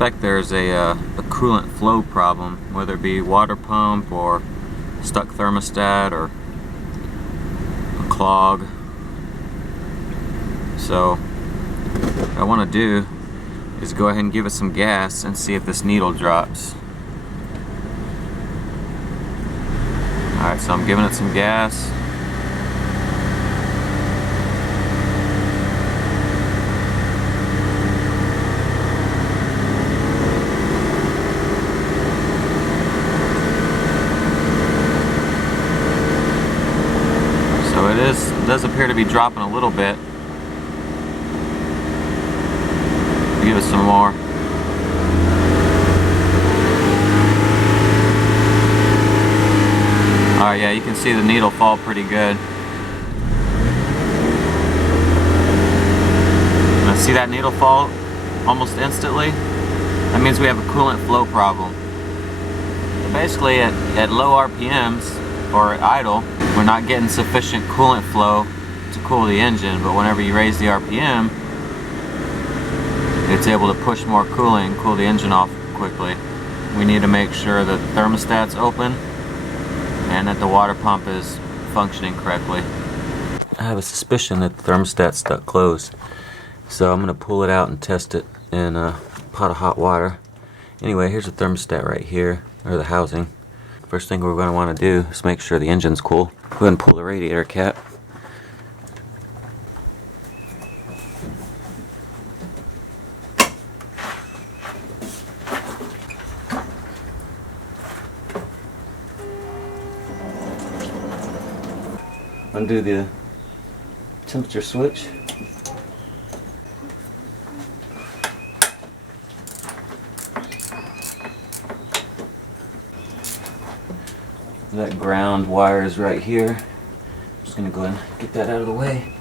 suspect there's a coolant flow problem, whether it be water pump or stuck thermostat or a clog. So what I want to do is go ahead and give it some gas and see if this needle drops. Alright, so I'm giving it some gas. So it does appear to be dropping a little bit. Give it some more. Alright, yeah, you can see the needle fall pretty good. Now, see that needle fall almost instantly? That means we have a coolant flow problem. Basically, at low RPMs or at idle, we're not getting sufficient coolant flow to cool the engine, but whenever you raise the RPM, it's able to push more cooling, cool the engine off quickly. We need to make sure that the thermostat's open and that the water pump is functioning correctly. I have a suspicion that the thermostat's stuck closed, so I'm going to pull it out and test it in a pot of hot water. Anyway, here's the thermostat right here, or the housing. First thing we're going to want to do is make sure the engine's cool. Go ahead and pull the radiator cap. Undo the temperature switch. That ground wire is right here. I'm just going to go ahead and get that out of the way.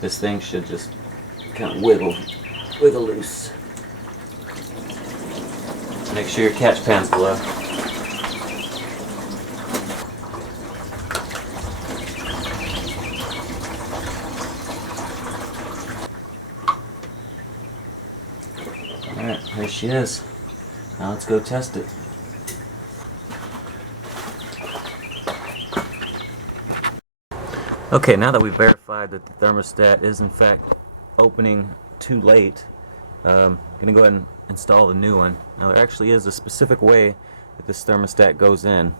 This thing should just kind of wiggle loose. Make sure your catch pan's below. Alright, there she is. Now let's go test it. Okay, now that we've verified that the thermostat is in fact opening too late, I'm going to go ahead and install the new one. Now there actually is a specific way that this thermostat goes in.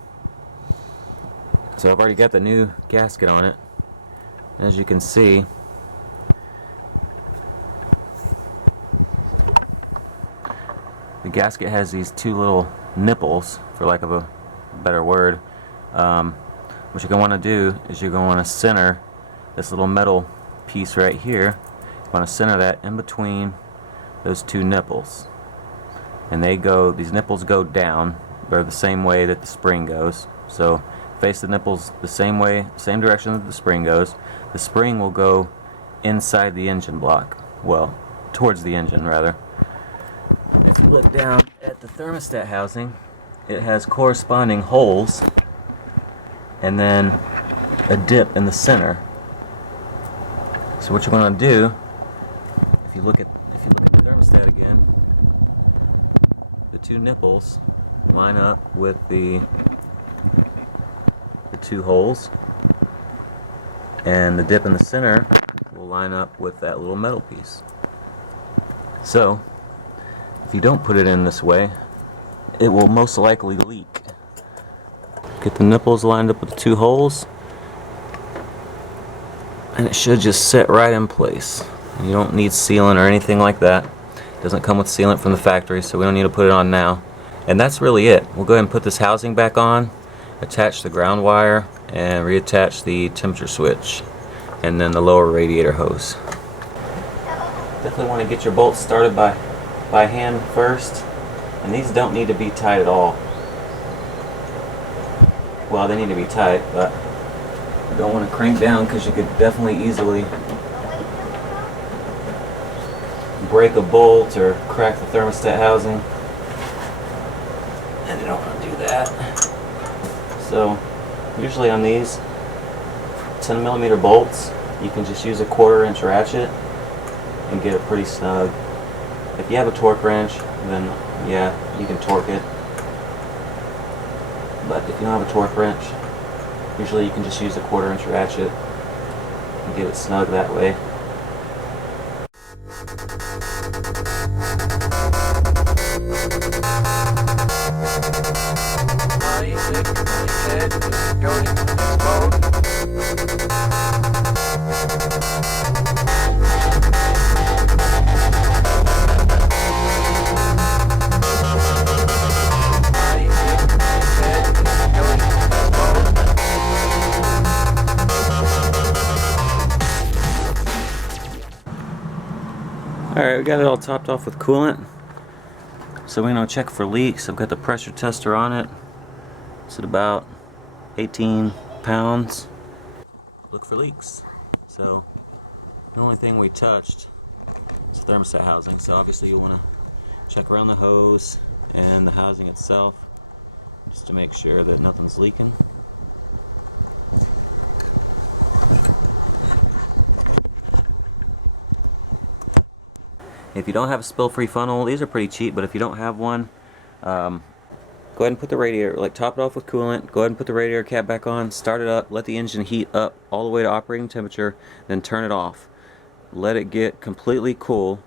So I've already got the new gasket on it. As you can see, the gasket has these two little nipples, for lack of a better word. What you're going to want to do is you're going to want to center this little metal piece right here. You want to center that in between those two nipples. And these nipples go down. They're the same way that the spring goes. So face the nipples the same way, same direction that the spring goes. The spring will go inside the engine block. Well, towards the engine rather. If you look down at the thermostat housing, it has corresponding holes and then a dip in the center. So what you're going to do, if you look at the thermostat again, the two nipples line up with the two holes, and the dip in the center will line up with that little metal piece. So if you don't put it in this way, it will most likely leak. Get the nipples lined up with the two holes, and it should just sit right in place. You don't need sealant or anything like that. It doesn't come with sealant from the factory, so we don't need to put it on now. And that's really it. We'll go ahead and put this housing back on, attach the ground wire, and reattach the temperature switch, and then the lower radiator hose. Definitely want to get your bolts started by hand first, and these don't need to be tight at all. Well, they need to be tight, but you don't want to crank down because you could definitely easily break a bolt or crack the thermostat housing. thermostat. So usually on these 10mm bolts, you can just use a 1/4" ratchet and get it pretty snug. If you have a torque wrench, then yeah, you can torque it. But if you don't have a torque wrench, usually you can just use a 1/4" ratchet and get it snug that way. Alright, we got it all topped off with coolant. So we're going to check for leaks. I've got the pressure tester on it. It's at about 18 pounds. Look for leaks. So the only thing we touched is the thermostat housing. So obviously you want to check around the hose and the housing itself just to make sure that nothing's leaking. If you don't have a spill-free funnel, these are pretty cheap, but if you don't have one, go ahead and put the radiator, like top it off with coolant, go ahead and put the radiator cap back on, start it up, let the engine heat up all the way to operating temperature, then turn it off. Let it get completely cool,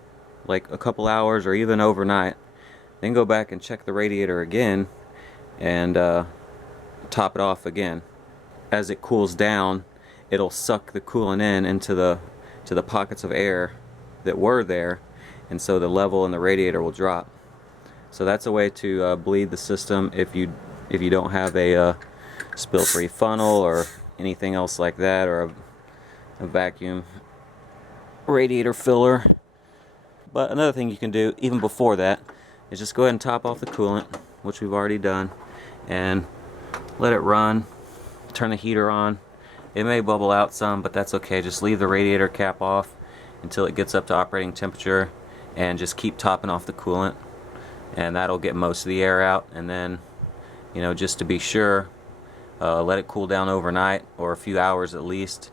like a couple hours or even overnight. Then go back and check the radiator again and top it off again. As it cools down, it'll suck the coolant into the pockets of air that were there, and so the level in the radiator will drop. So that's a way to bleed the system if you don't have a spill-free funnel or anything else like that, or a vacuum radiator filler. But another thing you can do even before that is just go ahead and top off the coolant, which we've already done, and let it run. Turn the heater on. It may bubble out some, but that's okay. Just leave the radiator cap off until it gets up to operating temperature, and just keep topping off the coolant, and that'll get most of the air out. And then, you know, just to be sure, let it cool down overnight, or a few hours at least,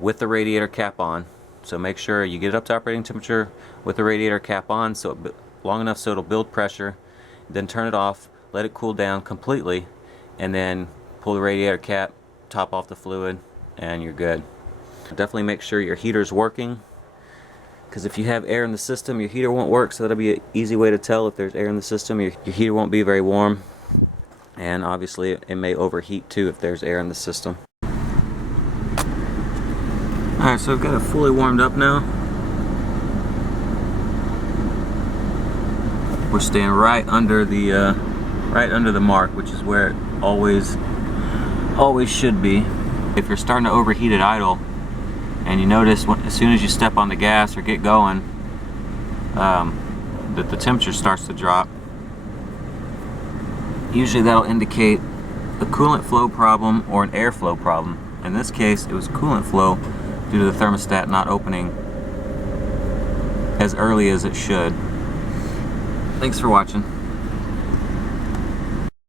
with the radiator cap on. So make sure you get it up to operating temperature with the radiator cap on, so long enough so it'll build pressure. Then turn it off, let it cool down completely, and then pull the radiator cap, top off the fluid, and you're good. Definitely make sure your heater's working, because if you have air in the system, your heater won't work. So that'll be an easy way to tell if there's air in the system. Your heater won't be very warm, and obviously it may overheat too if there's air in the system. Alright, so I've got it fully warmed up now. We're staying right under the mark, which is where it always should be. If you're starting to overheat at idle, and you notice as soon as you step on the gas or get going, that the temperature starts to drop, usually that'll indicate a coolant flow problem or an airflow problem. In this case, it was coolant flow due to the thermostat not opening as early as it should. Thanks for watching.